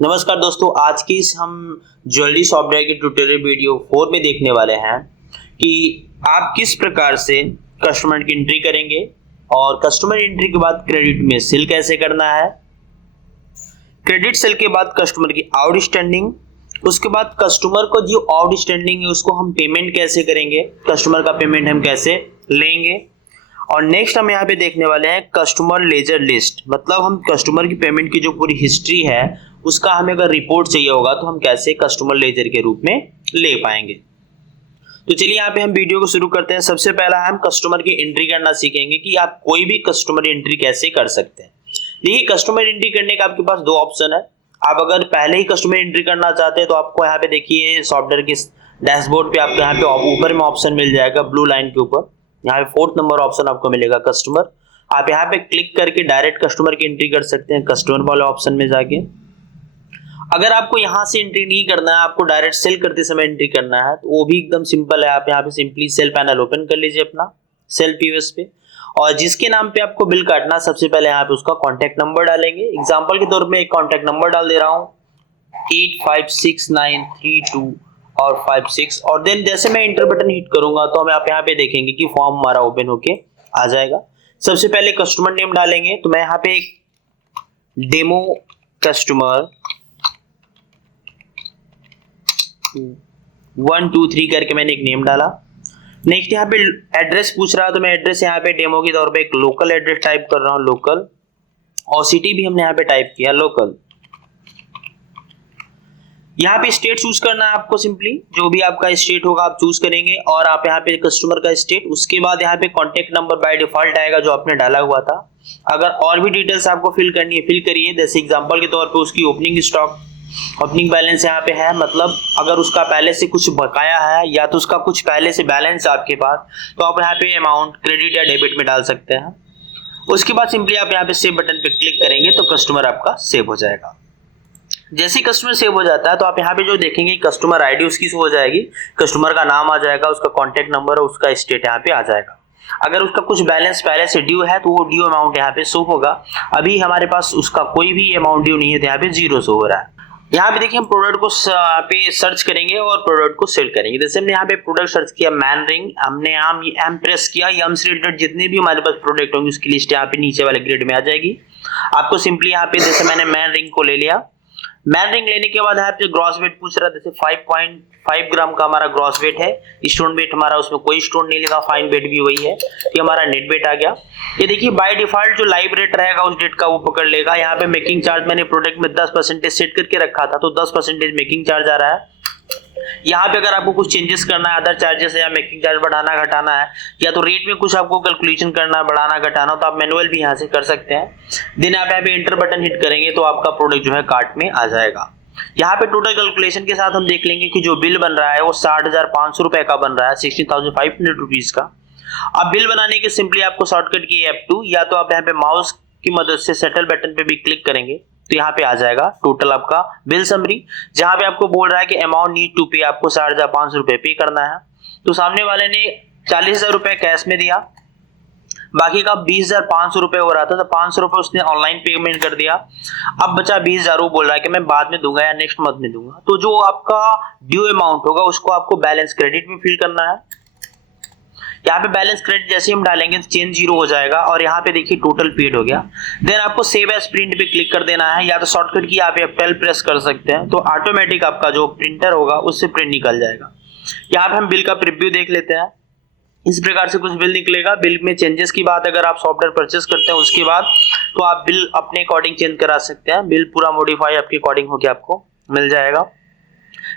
नमस्कार दोस्तों, आज की इस हम ज्वेलरी सॉफ्टवेयर के ट्यूटोरियल वीडियो 4 में देखने वाले हैं कि आप किस प्रकार से कस्टमर की एंट्री करेंगे और कस्टमर एंट्री के बाद क्रेडिट में सेल कैसे करना है। क्रेडिट सेल के बाद कस्टमर की आउटस्टैंडिंग, उसके बाद कस्टमर को जो आउटस्टैंडिंग है उसको हम पेमेंट कैसे करेंगे, कस्टमर का पेमेंट हम कैसे लेंगे। और नेक्स्ट हम यहाँ पे देखने वाले हैं कस्टमर लेजर लिस्ट, मतलब हम कस्टमर की पेमेंट की जो पूरी हिस्ट्री है उसका हमें अगर रिपोर्ट चाहिए होगा तो हम कैसे कस्टमर लेजर के रूप में ले पाएंगे। तो चलिए यहाँ पे हम वीडियो को शुरू करते हैं। सबसे पहला हम कस्टमर की एंट्री करना सीखेंगे कि आप कोई भी कस्टमर एंट्री कैसे कर सकते हैं। देखिए, कस्टमर एंट्री करने का आपके पास दो ऑप्शन है। आप अगर पहले ही कस्टमर एंट्री करना चाहते हैं तो आपको यहाँ पे देखिए सॉफ्टवेयर के डैशबोर्ड पे आपको यहाँ पे ऊपर में ऑप्शन मिल जाएगा, ब्लू लाइन के ऊपर यहाँ पे 4th नंबर ऑप्शन आपको मिलेगा कस्टमर। आप यहाँ पे क्लिक करके डायरेक्ट कस्टमर की एंट्री कर सकते हैं कस्टमर वाले ऑप्शन में जाके। अगर आपको यहाँ से एंट्री नहीं करना है, आपको डायरेक्ट सेल करते समय एंट्री करना है तो वो भी एकदम सिंपल है। आप यहाँ पे सिंपली सेल पैनल ओपन कर लीजिए अपना सेल पीओएस पे, और जिसके नाम पे आपको बिल काटना, सबसे पहले यहाँ पे उसका कॉन्टैक्ट नंबर डालेंगे। एग्जाम्पल के तौर पे एक कॉन्टैक्ट नंबर डाल दे रहा हूँ 856932 और 56, और देन जैसे मैं इंटर बटन हिट करूंगा तो हम आप यहाँ पे देखेंगे कि फॉर्म हमारा ओपन होके आ जाएगा। सबसे पहले कस्टमर नेम डालेंगे, तो मैं यहाँ पे एक डेमो कस्टमर 1 2 3 करके मैंने एक नेम डाला। नेक्स्ट यहाँ पे एड्रेस पूछ रहा है तो मैं एड्रेस यहाँ पे डेमो के तौर पे एक लोकल एड्रेस टाइप कर रहा हूँ, लोकल, और सिटी भी हमने यहाँ पे टाइप किया लोकल। यहाँ पे स्टेट चूज करना है आपको, सिंपली जो भी आपका स्टेट होगा आप चूज करेंगे, और आप यहाँ पे कस्टमर का स्टेट, उसके बाद यहाँ पे कॉन्टेक्ट नंबर बाय डिफॉल्ट आएगा जो आपने डाला हुआ था। अगर और भी डिटेल्स आपको फिल करनी है फिल करिए। जैसे एग्जांपल के तौर पे उसकी ओपनिंग स्टॉक, ओपनिंग बैलेंस यहाँ पे है, मतलब अगर उसका पहले से कुछ बकाया है या तो उसका कुछ पहले से बैलेंस आपके पास, तो आप यहाँ पे अमाउंट क्रेडिट या डेबिट में डाल सकते हैं। उसके बाद सिंपली आप यहाँ पे सेव बटन पे क्लिक करेंगे तो कस्टमर आपका सेव हो जाएगा। जैसे ही कस्टमर सेव हो जाता है तो आप यहाँ पे जो देखेंगे कस्टमर आईडी उसकी शो हो जाएगी, कस्टमर का नाम आ जाएगा, उसका कॉन्टैक्ट नंबर और उसका स्टेट यहाँ पे आ जाएगा। अगर उसका कुछ बैलेंस पहले से ड्यू है तो वो ड्यू अमाउंट यहाँ पे शो होगा। अभी हमारे पास उसका कोई भी अमाउंट ड्यू नहीं है तो यहाँ पे 0 शो हो रहा है। यहाँ पे देखिए हम प्रोडक्ट को पे सर्च करेंगे और प्रोडक्ट को सेल करेंगे। जैसे हमने यहाँ पे प्रोडक्ट सर्च किया मैन रिंग, हमने यहाँ एम प्रेस किया, एम से रिलेटेड जितने भी हमारे पास प्रोडक्ट होंगे उसकी लिस्ट यहाँ पे नीचे वाले ग्रिड में आ जाएगी। आपको सिंपली यहाँ पे जैसे मैंने मैन रिंग को ले लिया, मैन रिंग लेने के बाद यहाँ पे ग्रॉस वेट पूछ रहा है, जैसे 5.5 ग्राम का हमारा ग्रॉस वेट है। स्टोन वेट हमारा उसमें कोई स्टोन नहीं लगा, फाइन वेट भी वही है, ये हमारा नेट वेट आ गया। ये देखिए बाय डिफॉल्ट जो लाइव रेट रहेगा उस डेट का वो पकड़ लेगा। यहाँ पे मेकिंग चार्ज मैंने प्रोडक्ट में 10% सेट करके रखा था तो 10% मेकिंग चार्ज आ रहा है। यहाँ पे अगर आपको कुछ चेंजेस करना है, अदर चार्जेस है या मेकिंग चार्ज बढ़ाना घटाना है, या तो रेट में कुछ आपको कैलकुलेशन करना है, बढ़ाना घटाना, तो आप मैनुअल भी यहाँ से कर सकते हैं। देन आप यहाँ पे एंटर बटन हिट करेंगे तो आपका प्रोडक्ट जो है कार्ट में आ जाएगा। यहाँ पे टोटल कैलकुलेशन के साथ हम देख लेंगे कि जो बिल बन रहा है वो 60,500 रुपए का बन रहा है, 16,500 रुपीज का। अब बिल बनाने के सिंपली आपको शॉर्टकट की F2, या तो आप यहाँ पे माउस की मदद से सेटल बटन पे भी क्लिक करेंगे तो यहाँ पे आ जाएगा टोटल आपका बिल समरी, जहाँ पे आपको बोल रहा है कि अमाउंट नीड टू पे, आपको 60,500 रुपए पे करना है। तो सामने वाले ने 40,000 रुपए कैश में दिया, बाकी का 20,500 रुपए हो रहा था तो 500 रुपए उसने ऑनलाइन पेमेंट कर दिया। अब बचा 20,000, वो बोल रहा है कि मैं बाद में दूंगा या नेक्स्ट मंथ में दूंगा। तो जो आपका ड्यू अमाउंट होगा उसको आपको बैलेंस क्रेडिट में फिल करना है। यहाँ पे बैलेंस क्रेडिट जैसे हम डालेंगे तो चेंज 0 हो जाएगा और यहाँ पे देखिए टोटल पेड हो गया। देन आपको सेव एज प्रिंट पे क्लिक कर देना है, या तो शॉर्टकट की आप F12 प्रेस कर सकते हैं तो ऑटोमेटिक आपका जो प्रिंटर होगा उससे प्रिंट निकल जाएगा। यहाँ पे हम बिल का प्रीव्यू देख लेते हैं। इस प्रकार से कुछ बिल निकलेगा। बिल में चेंजेस की बात अगर आप सॉफ्टवेयर परचेस करते हैं उसके बाद तो आप बिल अपने अकॉर्डिंग चेंज करा सकते हैं। बिल पूरा मॉडिफाई आपके अकॉर्डिंग होकर आपको मिल जाएगा।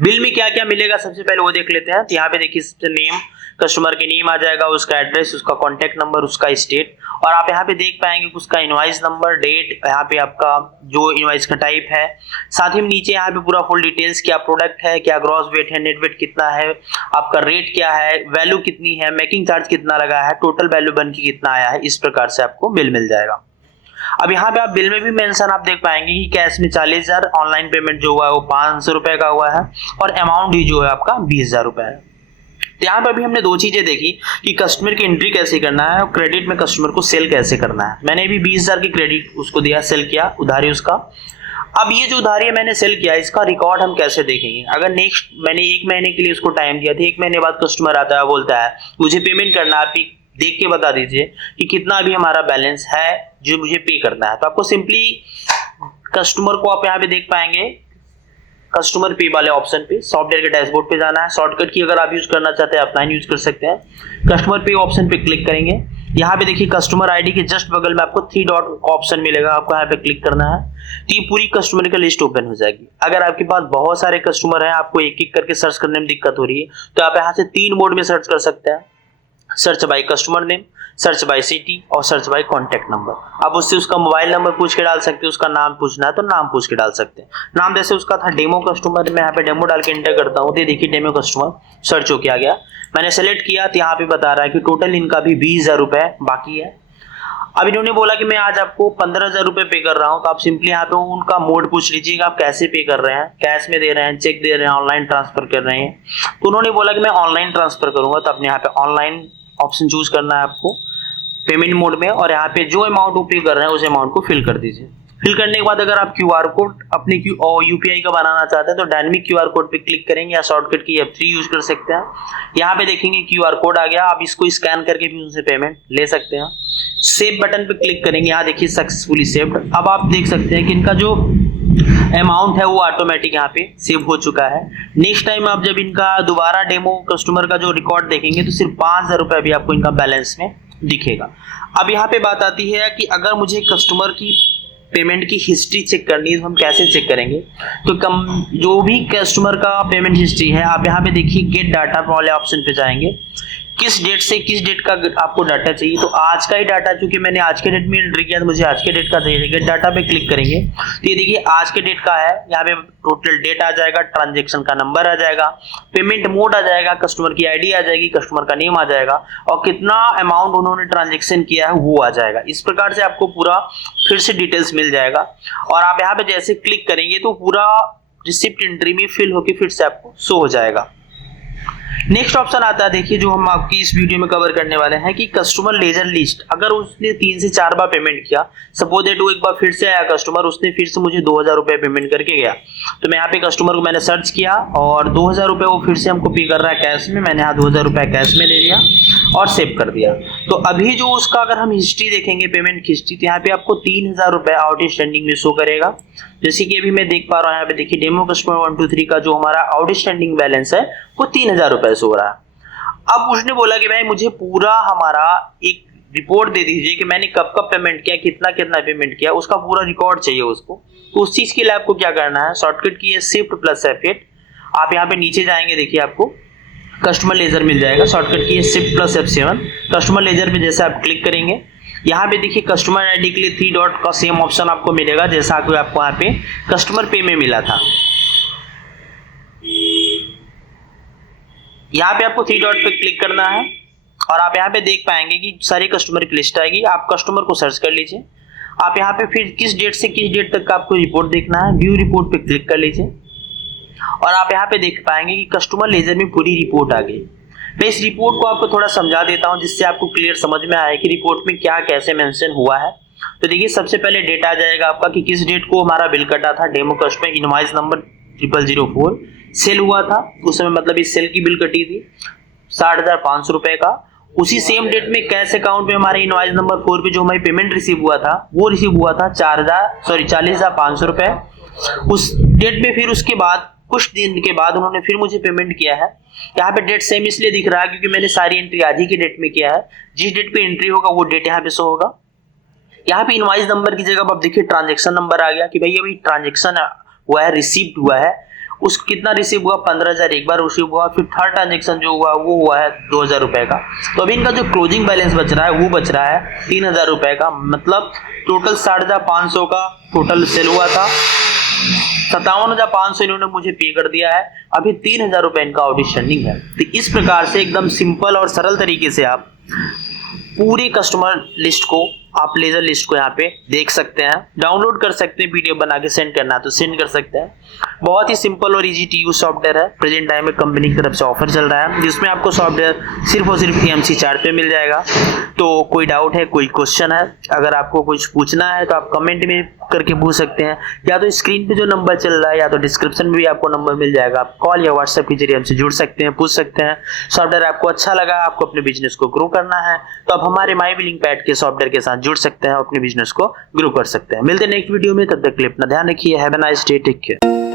बिल में क्या क्या मिलेगा सबसे पहले वो देख लेते हैं। तो यहाँ पे देखिए नेम, कस्टमर के नेम आ जाएगा, उसका एड्रेस, उसका कॉन्टैक्ट नंबर, उसका स्टेट, और आप यहाँ पे देख पाएंगे कि उसका इनवॉइस नंबर, डेट, यहाँ पे आपका जो इनवॉइस का टाइप है, साथ ही नीचे यहाँ पे पूरा फुल डिटेल्स, क्या प्रोडक्ट है, क्या ग्रॉस वेट है, नेट वेट कितना है, आपका रेट क्या है, वैल्यू कितनी है, मेकिंग चार्ज कितना लगा है, टोटल वैल्यू बन के कितना आया है। इस प्रकार से आपको बिल मिल जाएगा। अब यहाँ पे आप बिल में भी मेंशन आप देख पाएंगे कि कैश में 40,000, ऑनलाइन पेमेंट जो हुआ है वो 500 रुपए का हुआ है, और अमाउंट ही जो है आपका 20,000 रुपए है। यहाँ पे अभी हमने दो चीजें देखी कि कस्टमर की एंट्री कैसे करना है और क्रेडिट में कस्टमर को सेल कैसे करना है। मैंने भी 20,000 की क्रेडिट उसको दिया, सेल किया, उधारी उसका। अब ये जो उधारी मैंने सेल किया इसका रिकॉर्ड हम कैसे देखेंगे? अगर नेक्स्ट मैंने 1 महीने के लिए उसको टाइम दिया था, 1 महीने बाद कस्टमर आता है बोलता है मुझे पेमेंट करना है, आप देख के बता दीजिए कि कितना अभी हमारा बैलेंस है जो मुझे पे करना है। तो आपको सिंपली कस्टमर को आप यहाँ पे देख पाएंगे कस्टमर पे वाले ऑप्शन पे सॉफ्टवेयर के डैशबोर्ड पे जाना है। शॉर्टकट की अगर आप यूज करना चाहते हैं ऑफलाइन यूज कर सकते हैं। कस्टमर पे ऑप्शन पे क्लिक करेंगे, यहाँ पे देखिए कस्टमर आईडी के जस्ट बगल में आपको 3 डॉट का ऑप्शन मिलेगा, आपको यहाँ पे क्लिक करना है तो ये पूरी कस्टमर की लिस्ट ओपन हो जाएगी। अगर आपके पास बहुत सारे कस्टमर हैं, आपको एक एक करके सर्च करने में दिक्कत हो रही है तो आप यहाँ से 3 मोड में सर्च कर सकते हैं, search by customer name, search by city और सर्च बाय कॉन्टैक्ट नंबर। आप उससे उसका मोबाइल नंबर पूछ के डाल सकते हैं, उसका नाम पूछना है तो नाम पूछ के डाल सकते हैं। नाम जैसे उसका था डेमो कस्टमर, मैं यहाँ पे डेमो डाल के एंटर करता हूँ तो देखिए डेमो कस्टमर सर्च होके आ गया। मैंने सेलेक्ट किया तो यहाँ पे बता रहा है कि टोटल इनका भी 20,000 रुपए बाकी है। अब इन्होंने बोला कि मैं आज आपको 15,000 रुपए पे कर रहा हूँ, तो आप सिंपली यहाँ पे उनका मोड पूछ लीजिएगा आप कैसे पे कर रहे हैं, कैश में दे रहे हैं, चेक दे रहे हैं, ऑनलाइन ट्रांसफर कर रहे हैं। तो उन्होंने बोला कि मैं ऑनलाइन ट्रांसफर करूंगा, तो अपने यहाँ पे ऑनलाइन ऑप्शन चूज करना है आपको पेमेंट मोड में और यहाँ पे जो अमाउंट वो पे कर रहे हैं उस अमाउंट को फिल कर दीजिए। फिल करने के बाद अगर आप QR कोड अपने UPI का बनाना चाहते हैं तो डायनेमिक QR कोड पे क्लिक करेंगे या शॉर्टकट की F3 यूज कर सकते हैं। यहाँ पे देखेंगे QR कोड आ गया, आप इसको स्कैन करके भी उनसे पेमेंट ले सकते हैं। सेव बटन पे क्लिक करेंगे, यहाँ देखिए सक्सेसफुली सेव्ड। अब आप देख सकते हैं कि इनका जो अमाउंट है वो ऑटोमेटिक यहाँ पे सेव हो चुका है। नेक्स्ट टाइम आप जब इनका दोबारा डेमो कस्टमर का जो रिकॉर्ड देखेंगे तो सिर्फ 5,000 रुपए भी आपको इनका बैलेंस में दिखेगा। अब यहाँ पे बात आती है कि अगर मुझे कस्टमर की पेमेंट की हिस्ट्री चेक करनी है तो हम कैसे चेक करेंगे? तो जो भी कस्टमर का पेमेंट हिस्ट्री है आप यहाँ पे देखिए गेट डाटा वाले ऑप्शन पे जाएंगे। किस डेट से किस डेट का आपको डाटा चाहिए, तो आज का ही डाटा, क्योंकि मैंने आज के डेट में एंट्री किया तो मुझे आज के डेट का चाहिए। गेट डाटा पे क्लिक करेंगे तो ये देखिए आज के डेट का है, यहाँ पे टोटल डेट आ जाएगा, ट्रांजेक्शन का नंबर आ जाएगा, पेमेंट मोड आ जाएगा, कस्टमर की आईडी आ जाएगी, कस्टमर का नेम आ जाएगा और कितना अमाउंट उन्होंने ट्रांजेक्शन किया है वो आ जाएगा। इस प्रकार से आपको पूरा फिर से डिटेल्स मिल जाएगा और आप यहाँ पे जैसे क्लिक करेंगे तो पूरा रिसिप्ट एंट्री में फिल होकर फिर से आपको शो हो जाएगा। नेक्स्ट ऑप्शन आता है, देखिए जो हम आपकी इस वीडियो में कवर करने वाले हैं कि कस्टमर लेजर लिस्ट। अगर उसने 3 से 4 बार पेमेंट किया, सपोज दैट वो एक बार फिर से आया कस्टमर, उसने फिर से मुझे 2,000 रुपए पेमेंट करके गया, तो मैं यहाँ पे कस्टमर को मैंने सर्च किया और 2,000 रुपए वो फिर से हमको पे कर रहा है कैश में। मैंने यहाँ 2,000 रुपए कैश में ले लिया और सेव कर दिया। तो अभी जो उसका अगर हम हिस्ट्री देखेंगे पेमेंट हिस्ट्री, तो यहाँ पे आपको 3,000 रुपए आउट स्टैंडिंग में शो करेगा। जैसे कि अभी मैं देख पा रहा हूँ यहाँ पे देखिए डेमो कस्टमर 1 2 3 का जो हमारा आउटस्टैंडिंग बैलेंस है वो 3,000 रुपए से हो रहा है। अब उसने बोला कि भाई मुझे पूरा हमारा एक रिपोर्ट दे दीजिए कि मैंने कब कब पेमेंट किया, कितना कितना पेमेंट किया, उसका पूरा रिकॉर्ड चाहिए उसको। तो उस चीज के लिए आपको क्या करना है, शॉर्टकट की है Shift+F8। आप यहाँ पे नीचे जाएंगे, देखिए आपको कस्टमर लेजर मिल जाएगा, शॉर्टकट की है Shift+F7। कस्टमर लेजर पे जैसे आप क्लिक करेंगे यहाँ पे देखिए कस्टमर आईडी के लिए 3 डॉट का सेम ऑप्शन आपको मिलेगा जैसा आपको यहाँ पे कस्टमर पे में मिला था। यहाँ पे आपको 3 डॉट पे क्लिक करना है और आप यहाँ पे देख पाएंगे कि सारे कस्टमर की लिस्ट आएगी। आप कस्टमर को सर्च कर लीजिए। आप यहाँ पे फिर किस डेट से किस डेट तक का आपको रिपोर्ट देखना है, व्यू रिपोर्ट पे क्लिक कर लीजिए और आप यहाँ पे देख पाएंगे कि कस्टमर लेजर में पूरी रिपोर्ट आ गई। मैं इस रिपोर्ट को आपको थोड़ा समझा देता हूं जिससे आपको क्लियर समझ में आए कि रिपोर्ट में क्या कैसे मेंशन हुआ है। तो देखिए सबसे पहले डेट आ जाएगा आपका कि किस डेट को हमारा बिल कटा था। Demo customer invoice number 0004 sale हुआ था, उस समय मतलब इस सेल की बिल कटी थी 60,500 रुपए का। उसी सेम डेट में कैश अकाउंट में हमारे इनवॉइस नंबर 4 पे जो हमारी पेमेंट रिसीव हुआ था वो रिसीव हुआ था 40,500 रुपए उस डेट में। फिर उसके बाद कुछ दिन के बाद उन्होंने फिर मुझे पेमेंट किया है। यहाँ पे डेट सेम इसलिए दिख रहा है क्योंकि मैंने सारी एंट्री आज ही की डेट में किया है। जिस डेट पे एंट्री होगा वो डेट यहाँ पे शो होगा। यहाँ पे इनवॉइस नंबर की जगह आप देखिए ट्रांजैक्शन नंबर आ गया कि भाई अभी ट्रांजैक्शन हुआ है, रिसीव्ड हुआ है, उस कितना रिसीव हुआ 15,000 एक बार रिसीव हुआ। फिर थर्ड ट्रांजैक्शन जो हुआ वो हुआ है 2,000 रुपए का। तो अभी इनका जो क्लोजिंग बैलेंस बच रहा है वो बच रहा है 3,000 रुपए का, मतलब टोटल 60,500 का टोटल सेल हुआ था। 57,500 इन्होंने मुझे पे कर दिया है। अभी 3,000 रुपए इनका आउटस्टैंडिंग है। तो इस प्रकार से एकदम सिंपल और सरल तरीके से आप पूरे कस्टमर लिस्ट को, आप लेजर लिस्ट को यहाँ पे देख सकते हैं, डाउनलोड कर सकते हैं, वीडियो बना के सेंड करना है तो सेंड कर सकते हैं। बहुत ही सिंपल और इजी टू यूज सॉफ्टवेयर है। प्रेजेंट टाइम में कंपनी की तरफ से ऑफर चल रहा है जिसमें आपको सॉफ्टवेयर सिर्फ और सिर्फ AMC चार्ज पे मिल जाएगा। तो कोई डाउट है, कोई क्वेश्चन है, अगर आपको कुछ पूछना है तो आप कमेंट में करके पूछ सकते हैं, या तो स्क्रीन पे जो नंबर चल रहा है या तो डिस्क्रिप्शन में भी आपको नंबर मिल जाएगा। आप कॉल या व्हाट्सएप के जरिए हमसे जुड़ सकते हैं, पूछ सकते हैं। सॉफ्टवेयर आपको अच्छा लगा, आपको अपने बिजनेस को ग्रो करना है, तो आप हमारे माई बिलिंग पैड के सॉफ्टवेयर के साथ जुड़ सकते हैं, अपने बिजनेस को ग्रो कर सकते हैं। मिलते हैं नेक्स्ट वीडियो में, तब तक के लिए अपना ध्यान रखिए। Have a nice day, take care.